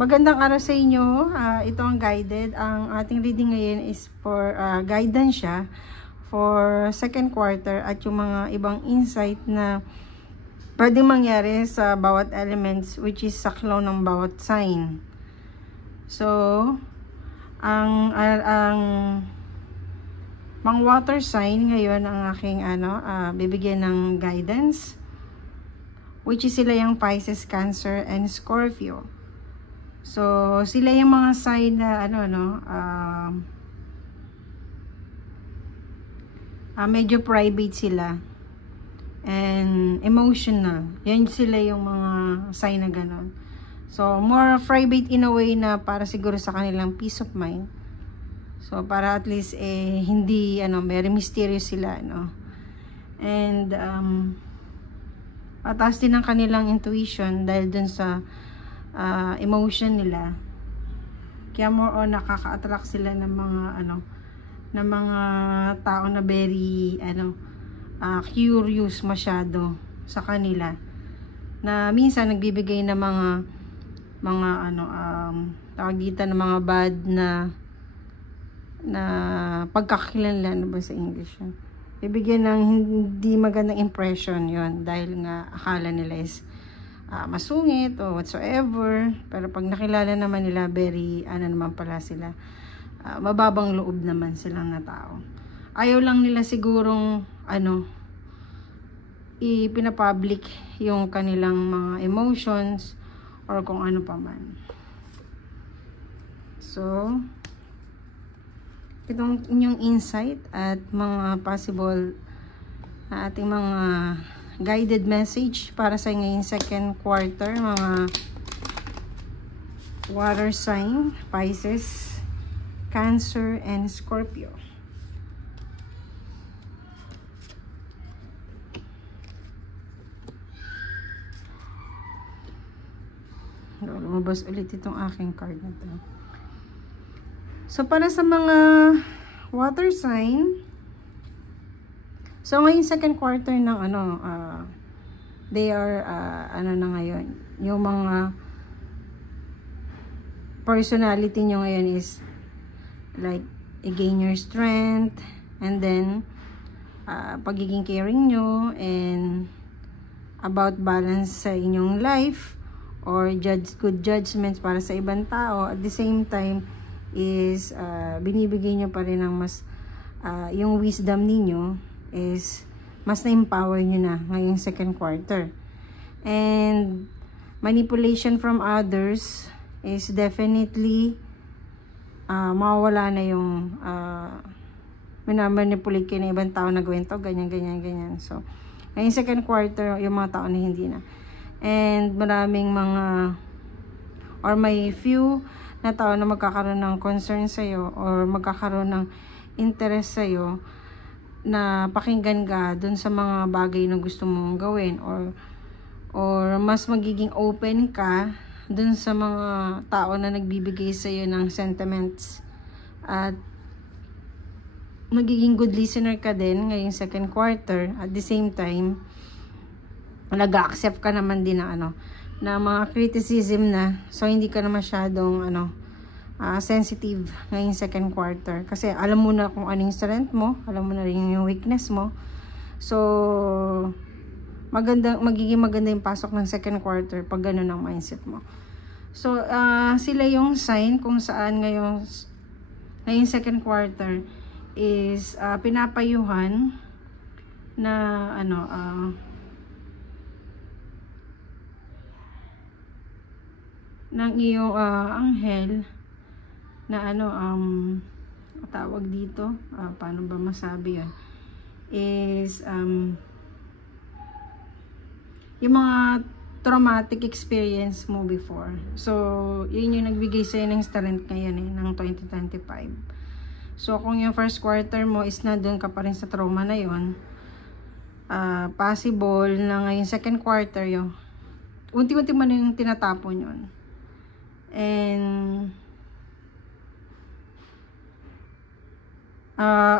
Magandang araw sa inyo. Ito ang guided. Ang ating reading ngayon is for guidance siya for second quarter at yung mga ibang insight na pwedeng mangyari sa bawat elements, which is saklaw ng bawat sign. So, ang mga water sign ngayon ang aking bibigyan ng guidance, which is sila yung Pisces, Cancer, and Scorpio. So, sila yung mga sign na medyo private sila and emotional. Yan sila yung mga sign na ganon. So, more private in a way na para siguro sa kanilang peace of mind. So, para at least hindi very mysterious sila, no? And pataas din ang kanilang intuition dahil dun sa emotion nila. Kaya more on nakaka-attract sila ng mga ng mga tao na very curious masyado sa kanila, na minsan nagbibigay ng mga tawag dito ng mga bad na pagkakakilanlan, ba sa English yun? Bibigyan ng hindi magandang impression yon dahil nga akala nila is masungit o whatsoever, pero pag nakilala naman nila, very naman pala sila, mababang loob naman silang na tao. Ayaw lang nila sigurong ipinapublic yung kanilang mga emotions or kung ano pa man. So, itong inyong insight at mga possible ating mga guided message para sa ngayong second quarter, mga water sign, Pisces, Cancer, and Scorpio. Lumabas ulit itong aking card na to. So, para sa mga water sign, so ngayong second quarter ng they are na ngayon, yung mga personality nyo ngayon is like gain your strength, and then pagiging caring nyo, and about balance sa inyong life or good judgments para sa ibang tao. At the same time is binibigay nyo pa rin ng mas yung wisdom ninyo is mas na-empower nyo na ngayong second quarter. And manipulation from others is definitely mawawala na yung minamanipulate kayo ng ibang tao na gawin to, ganyan. So, ngayong second quarter, yung mga tao na hindi na. And maraming mga or may few na tao na magkakaroon ng concern sa'yo or magkakaroon ng interest sa'yo na pakinggan ka dun sa mga bagay na gusto mong gawin, or mas magiging open ka dun sa mga tao na nagbibigay sa'yo ng sentiments, at magiging good listener ka din ngayong second quarter. At the same time, nag-accept ka naman din na mga criticism na, so hindi ka na masyadong sensitive ngayong second quarter, kasi alam mo na kung anong strength mo, alam mo na rin yung weakness mo. So magiging maganda yung pasok ng second quarter pag gano'n ang mindset mo. So sila yung sign kung saan ngayong second quarter is pinapayuhan na ng iyong anghel na tawag dito, paano ba masabi yun, is yung mga traumatic experience mo before. So, yun yung nagbigay sa'yo ng strength ngayon ng 2025. So, kung yung first quarter mo is na doon ka pa rin sa trauma na yun, possible na ngayong second quarter yung unti-unti mo na yung tinatapon yun. And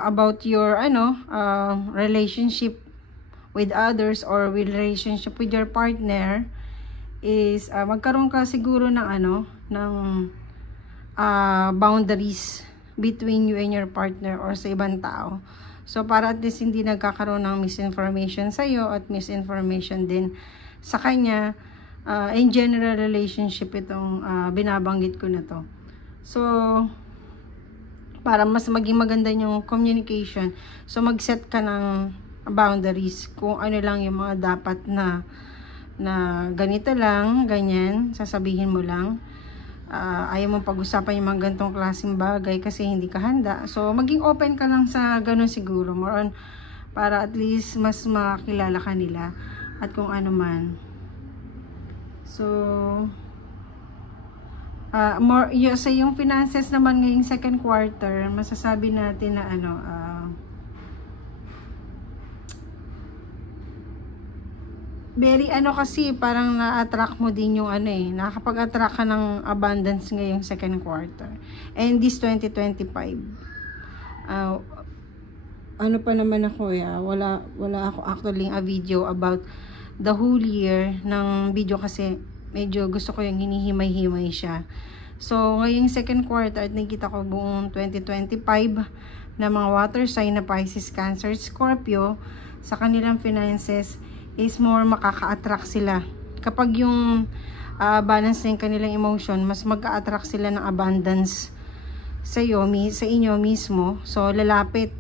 about your relationship with others or with relationship with your partner is magkaroon ka siguro ng ng boundaries between you and your partner or sa ibang tao. So para at least hindi nagkakaroon ng misinformation sa iyo at misinformation din sa kanya. In general relationship itong binabanggit ko na to. So para mas maging maganda yung communication, so mag-set ka ng boundaries kung ano lang yung mga dapat na ganito lang, ganyan, sasabihin mo lang. Ayaw mong pag-usapan yung mga ganitong klaseng bagay kasi hindi ka handa. So maging open ka lang sa ganun siguro, more on para at least mas makilala ka nila at kung ano man. So sa yung finances naman ngayong second quarter, masasabi natin na very kasi parang na-attract mo din yung nakakapag-attract ka ng abundance ngayong second quarter. And this 2025, pa naman ako wala ako actually a video about the whole year ng video kasi medyo gusto ko yung hinihimay-himay siya. So, ngayong second quarter at nakita ko buong 2025 na mga water sign na Pisces, Cancer, Scorpio, sa kanilang finances is more makaka-attract sila. Kapag yung balance na yung kanilang emotion, mas mag-a-attract sila ng abundance sa inyo mismo. So, lalapit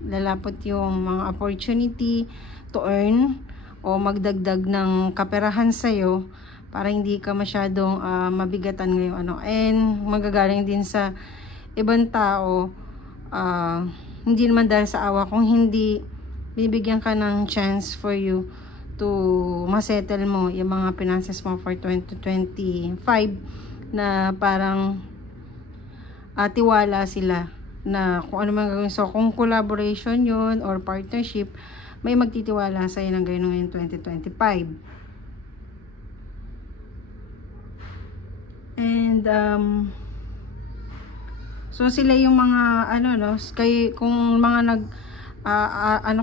yung mga opportunity to earn o magdagdag ng kaperahan sa'yo para hindi ka masyadong mabigatan ngayon and magagaling din sa ibang tao, hindi naman dahil sa awa, kung hindi bibigyan ka ng chance for you to masettle mo yung mga finances mo for 2025 na parang tiwala sila na kung ano man gagawin. So kung collaboration yun or partnership, may magtitiwala sa'yo ng ganyan ngayon 2025. And so sila yung mga kung mga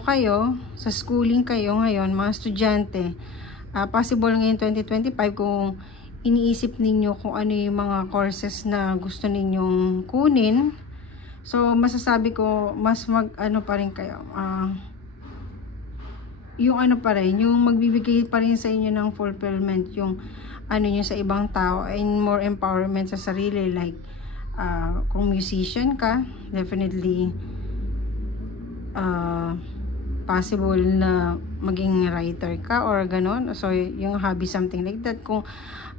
kayo sa schooling kayo ngayon, mga estudyante, possible ngayon 2025 kung iniisip ninyo kung ano yung mga courses na gusto ninyong kunin. So masasabi ko mas pa rin kayo yung yung magbibigay pa rin sa inyo ng fulfillment yung nyo sa ibang tao and more empowerment sa sarili, like kung musician ka, definitely possible na maging writer ka or ganon. So yung hobby, something like that. Kung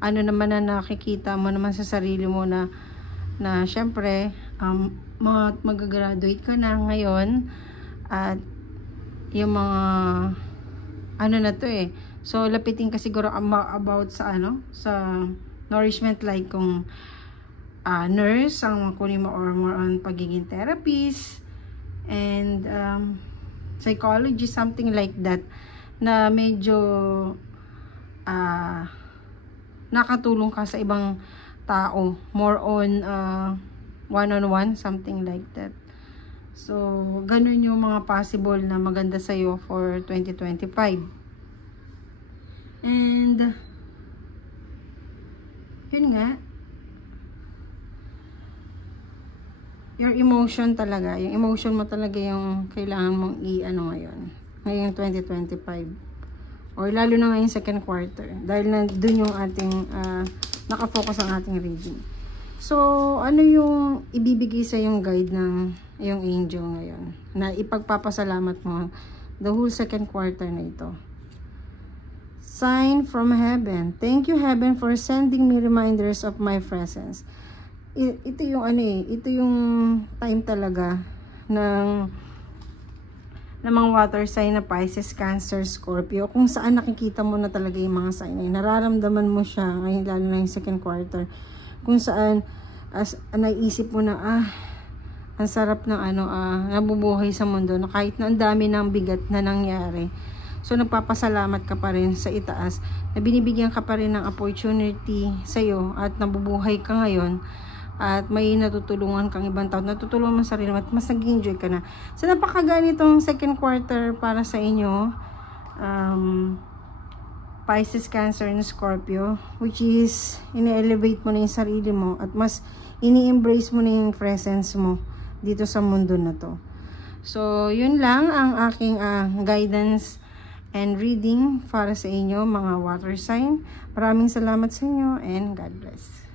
naman na nakikita mo naman sa sarili mo na syempre mag-graduate ka na ngayon at yung mga na to so lapitin ka siguro about sa sa nourishment, like kung nurse ang kunin mo or more on pagiging therapist and psychologist, something like that, na medyo nakatulong ka sa ibang tao, more on one-on-one, something like that. So ganun yung mga possible na maganda sa'yo for 2025. And yun nga, your emotion talaga, yung emotion mo talaga yung kailangan mong ngayong 2025 or lalo na ngayong second quarter, dahil na dun yung ating nakafocus ang ating reading. So ano yung ibibigay sa yung guide ng yung angel ngayon na ipagpapasalamat mo the whole second quarter na ito? Sign from heaven. Thank you, heaven, for sending me reminders of my presence. Ito yung ito yung time talaga ng mga water sign na Pisces, Cancer, Scorpio, kung saan nakikita mo na talaga yung mga sign na nararamdaman mo siya ngayon, lalo na yung second quarter, kung saan naisip mo na ang sarap ng nabubuhay sa mundo, na kahit na ang dami ng bigat na nangyari. So nagpapasalamat ka pa rin sa itaas na binibigyan ka pa rin ng opportunity sa'yo at nabubuhay ka ngayon at may natutulungan kang ibang tao, natutulungan mo sarili mo at mas nag-enjoy ka na. So napakagaan itong second quarter para sa inyo. Pisces, Cancer, and Scorpio, which is ine-elevate mo na yung sarili mo at mas ini-embrace mo na yung presence mo dito sa mundo na to. So, yun lang ang aking guidance and reading para sa inyo mga water sign. Maraming salamat sa inyo and God bless.